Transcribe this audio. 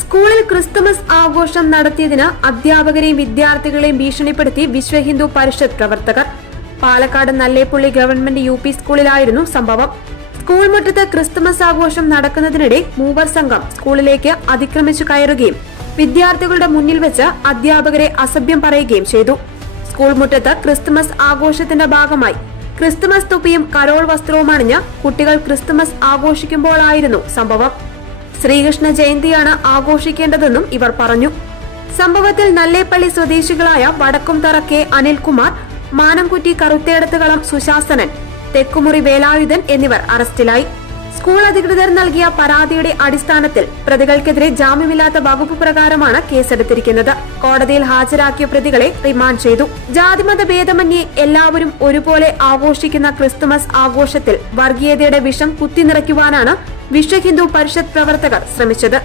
സ്കൂളിൽ ക്രിസ്തുമസ് ആഘോഷം നടത്തിയതിന് അധ്യാപകരെയും വിദ്യാർത്ഥികളെയും ഭീഷണിപ്പെടുത്തി വിശ്വ ഹിന്ദു പരിഷത്ത് പ്രവർത്തകർ. പാലക്കാട് നല്ലേപ്പുള്ളി ഗവൺമെന്റ് UP സ്കൂളിലായിരുന്നു സംഭവം. സ്കൂൾ മുറ്റത്ത് ക്രിസ്തുമസ് ആഘോഷം നടക്കുന്നതിനിടെ മൂവർ സംഘം സ്കൂളിലേക്ക് അതിക്രമിച്ചു കയറുകയും വിദ്യാർത്ഥികളുടെ മുന്നിൽ വെച്ച് അധ്യാപകരെ അസഭ്യം പറയുകയും ചെയ്തു. സ്കൂൾ മുറ്റത്ത് ക്രിസ്തുമസ് ആഘോഷത്തിന്റെ ഭാഗമായി ക്രിസ്തുമസ് തൊപ്പിയും കരോൾ വസ്ത്രവും അണിഞ്ഞ് കുട്ടികൾ ക്രിസ്തുമസ് ആഘോഷിക്കുമ്പോഴായിരുന്നു സംഭവം. ശ്രീകൃഷ്ണ ജയന്തിയാണ് ആഘോഷിക്കേണ്ടതെന്നും ഇവർ പറഞ്ഞു. സംഭവത്തിൽ നല്ലേപ്പള്ളി സ്വദേശികളായ വടക്കുംതറ K അനിൽകുമാർ, മാനംകുറ്റി കറുത്തേടത്തുകളം സുശാസനൻ, തെക്കുമുറി വേലായുധൻ എന്നിവർ അറസ്റ്റിലായി. സ്കൂൾ അധികൃതർ നൽകിയ പരാതിയുടെ അടിസ്ഥാനത്തിൽ പ്രതികൾക്കെതിരെ ജാമ്യമില്ലാത്ത വകുപ്പ് പ്രകാരമാണ് കേസെടുത്തിരിക്കുന്നത്. കോടതിയിൽ ഹാജരാക്കിയ പ്രതികളെ റിമാൻഡ് ചെയ്തു. ജാതിമത ഭേദമന്യേ എല്ലാവരും ഒരുപോലെ ആഘോഷിക്കുന്ന ക്രിസ്തുമസ് ആഘോഷത്തിൽ വർഗീയതയുടെ വിഷം കുത്തിനിറയ്ക്കുവാനാണ് വിശ്വ ഹിന്ദു പരിഷത്ത് പ്രവർത്തകർ ശ്രമിച്ചത്.